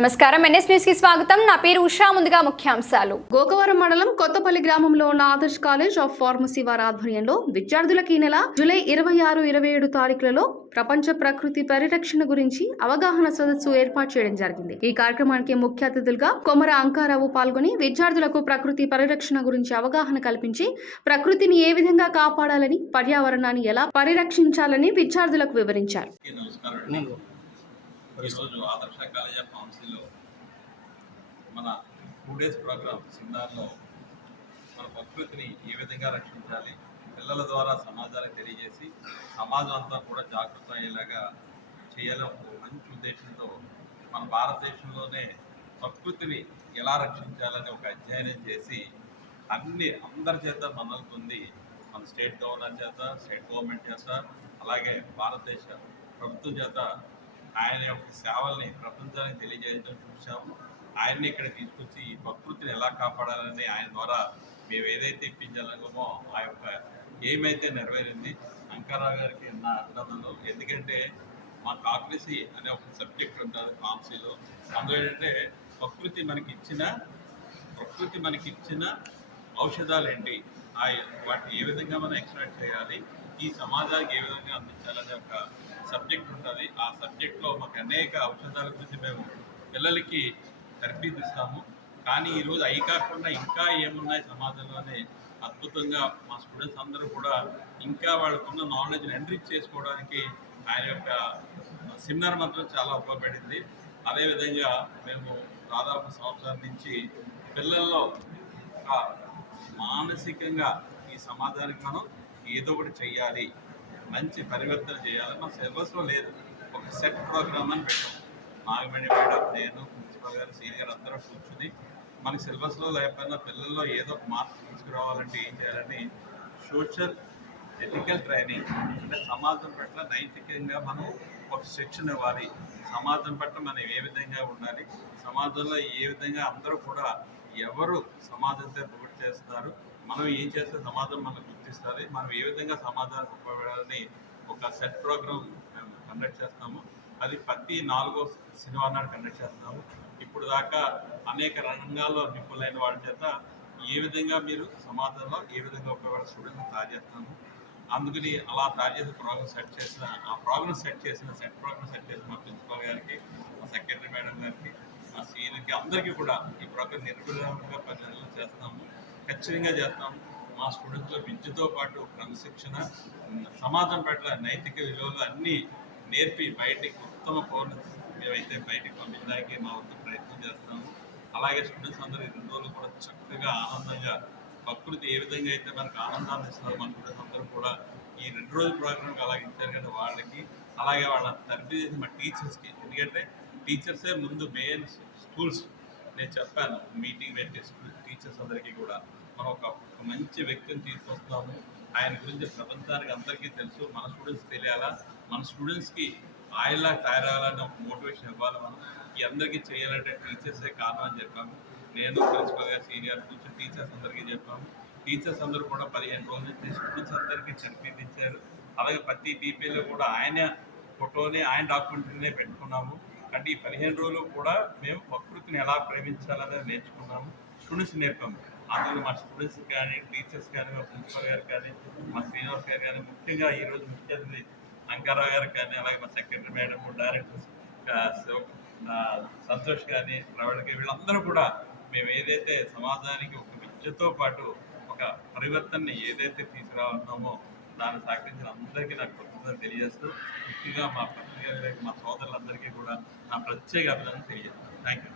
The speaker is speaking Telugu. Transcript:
నమస్కారం. ఎన్ఎస్ న్యూస్కి స్వాగతం. నా పేరు ఉషా. ముందుగా ముఖ్యాంశాలు. గోకవరం మండలం కొత్తపల్లి గ్రామంలో ఉన్న ఆదర్శ్ కాలేజ్ ఆఫ్ ఫార్మసీ వారి ఆధ్వర్యంలో విద్యార్థులకు ఈ నెల జూలై ఇరవై ఆరు ఇరవై ఏడు తారీఖులలో ప్రపంచ ప్రకృతి పరిరక్షణ గురించి అవగాహన సదస్సు ఏర్పాటు చేయడం జరిగింది. ఈ కార్యక్రమానికి ముఖ్య అతిథులుగా కొమర అంకారావు పాల్గొని విద్యార్థులకు ప్రకృతి పరిరక్షణ గురించి అవగాహన కల్పించి ప్రకృతిని ఏ విధంగా కాపాడాలని పర్యావరణాన్ని ఎలా పరిరక్షించాలని విద్యార్థులకు వివరించారు. ఈరోజు ఆదర్శ కాలేజ్ ఆఫ్ ఫార్మసీలో మన టూ డేస్ ప్రోగ్రామ్ సిమ్నార్లో మన ప్రకృతిని ఏ విధంగా రక్షించాలి పిల్లల ద్వారా సమాజానికి తెలియజేసి సమాజం అంతా కూడా జాగ్రత్త అయ్యేలాగా చేయాలని ఒక మంచి ఉద్దేశంతో మన భారతదేశంలోనే ప్రకృతిని ఎలా రక్షించాలని ఒక అధ్యయనం చేసి అన్ని అందరి చేత మన్నలు పొంది మన స్టేట్ గవర్నర్ చేత స్టేట్ గవర్నమెంట్ చేత అలాగే భారతదేశ ప్రభుత్వం చేత ఆయన యొక్క సేవల్ని ప్రపంచానికి తెలియజేయడం చూసాము ఆయన్ని ఇక్కడ తీసుకొచ్చి ఈ ప్రకృతిని ఎలా కాపాడాలని ఆయన ద్వారా మేము ఏదైతే ఇప్పించాలనుకోమో ఆ యొక్క ఏమైతే నెరవేరింది అంకారావు గారికి నా అభినందనలు. ఎందుకంటే మా కాగ్నిసీ అనే ఒక సబ్జెక్ట్ ఉంటుంది ఫార్మసీలో అందులో ఏంటంటే ప్రకృతి మనకి ఇచ్చిన ప్రకృతి మనకి ఇచ్చిన ఔషధాలు ఏంటి వాటిని ఏ విధంగా మనం ఎక్స్ట్రాక్ట్ చేయాలి? ఈ సమాజానికి ఏ విధంగా అందించాలనే ఒక సబ్జెక్ట్ ఉంటుంది. ఆ సబ్జెక్ట్లో మాకు అనేక ఔషధాల గురించి మేము పిల్లలకి కనిపిస్తాము కానీ ఈరోజు అవి కాకుండా ఇంకా ఏమున్నాయి సమాజంలోనే? అద్భుతంగా మా స్టూడెంట్స్ అందరూ కూడా ఇంకా వాళ్ళకున్న నాలెడ్జ్ని ఎన్రిచ్ చేసుకోవడానికి ఆయన యొక్క సెమినార్ మాత్రం చాలా ఉపయోగపడింది. అదేవిధంగా మేము దాదాపు సంవత్సరం నుంచి పిల్లల్లో మానసికంగా ఈ సమాజానికి మనం ఏదో ఒకటి చెయ్యాలి. మంచి పరివర్తన చేయాలి మా సిలబస్లో లేదు. ఒక సెట్ ప్రోగ్రామ్ అని పెట్టాం. నాగమణి మేడం నేను ప్రిన్సిపల్ గారు సీనియర్ అందరూ కూర్చుని మనకి సిలబస్లో లేకపోయినా పిల్లల్లో ఏదో ఒక మార్పు తీసుకురావాలంటే ఏం చేయాలని సోషల్ ఎథికల్ ట్రైనింగ్ అంటే సమాజం పట్ల నైతికంగా మనం ఒక శిక్షణ ఇవ్వాలి. సమాజం పట్ల మనం ఏ విధంగా ఉండాలి? సమాజంలో ఏ విధంగా అందరూ కూడా ఎవరు సమాజంతో పొగటు చేస్తారు మనం ఏం చేస్తే సమాజం మనకు గుర్తిస్తుంది. మనం ఏ విధంగా సమాజానికి ఉపయోగపడాలని ఒక సెట్ ప్రోగ్రామ్ మేము కండక్ట్ చేస్తాము అది ప్రతి నాలుగో సినిమా నాడు కండక్ట్ చేస్తున్నాము. ఇప్పుడు దాకా అనేక రంగాల్లో నిపుణులైన వాళ్ళ చేత ఏ విధంగా మీరు సమాజంలో ఏ విధంగా ఉపయోగపడే స్టూడెంట్స్ తయారు చేస్తాము అందుకని అలా తయారు చేసే ప్రోగ్రామ్ సెట్ చేసిన ఆ ప్రోగ్రామ్ సెట్ చేసిన సెట్ ప్రోగ్రామ్ సెట్ చేసిన మా ప్రిన్సిపాల్ గారికి మా సెక్రటరీ మేడం గారికి మా సీనియర్కి అందరికీ కూడా ఈ ప్రోగ్రామ్ నిర్విరామంగా పది నెలలు చేస్తాము. ఖచ్చితంగా చేస్తాము. మా స్టూడెంట్స్లో విద్యతో పాటు క్రమశిక్షణ సమాజం పట్ల నైతిక విలువలు అన్నీ నేర్పి బయటికి ఉత్తమ పౌరులు మేమైతే బయటికి పంపించడానికి మా వద్ద ప్రయత్నం చేస్తాము. అలాగే స్టూడెంట్స్ అందరూ రెండు రోజులు కూడా చక్కగా ఆనందంగా ప్రకృతి ఏ విధంగా అయితే మనకు ఆనందాన్ని ఇస్తుందో మన స్టూడెంట్స్ అందరూ కూడా ఈ రెండు రోజుల ప్రోగ్రామ్కి అలాగే ఇచ్చారు కదా వాళ్ళకి. అలాగే వాళ్ళ తరబీ చేసిన మా టీచర్స్కి. ఎందుకంటే టీచర్సే ముందు మెయిన్ స్కూల్స్. నేను చెప్పాను మీటింగ్ పెట్టి స్కూల్ టీచర్స్ అందరికీ కూడా మనం ఒక మంచి వ్యక్తిని తీసుకొస్తాము ఆయన గురించి ప్రపంచానికి అందరికీ తెలుసు. మన స్టూడెంట్స్ తెలియాలా? మన స్టూడెంట్స్కి ఆయనలా తయారాలని ఒక మోటివేషన్ ఇవ్వాలి మనం. ఈ అందరికీ చేయాలంటే టీచర్సే కారణం అని చెప్పాము. నేను ప్రిన్సిపల్ గారు సీనియర్ కూర్చొని టీచర్స్ అందరికీ చెప్పాము. టీచర్స్ అందరూ కూడా పదిహేను రోజుల నుంచి స్టూడెంట్స్ అందరికీ చదివించారు అలాగే ప్రతి టీపీలో కూడా ఆయన ఫోటోని ఆయన డాక్యుమెంటరీనే పెట్టుకున్నాము. అంటే ఈ పదిహేను రోజులు కూడా మేము ప్రకృతిని ఎలా ప్రేమించాలనేది నేర్చుకున్నాము. స్టూడెంట్స్ నేర్పాము అందులో మా స్టూడెంట్స్ కానీ టీచర్స్ కానీ మా ప్రిన్సిపల్ గారు కానీ మా శ్రీనివాస్ గారు కానీ ముఖ్యంగా ఈరోజు ముఖ్య అతిథి అంకారావు గారు కానీ అలాగే మా సెక్రటరీ మేడం డైరెక్టర్స్ సంతోష్ కానీ ప్రవీణ్ గారు వీళ్ళందరూ కూడా మేము ఏదైతే సమాజానికి ఒక విద్యతో పాటు ఒక పరివర్తనని ఏదైతే తీసుకురావాలన్నామో దాన్ని సహకరించిన అందరికీ నాకు కృతజ్ఞతలు తెలియజేస్తూ ముఖ్యంగా మా పత్రిక మా సోదరులందరికీ కూడా నా ప్రత్యేక అభినందన తెలియజేస్తాను థ్యాంక్ యూ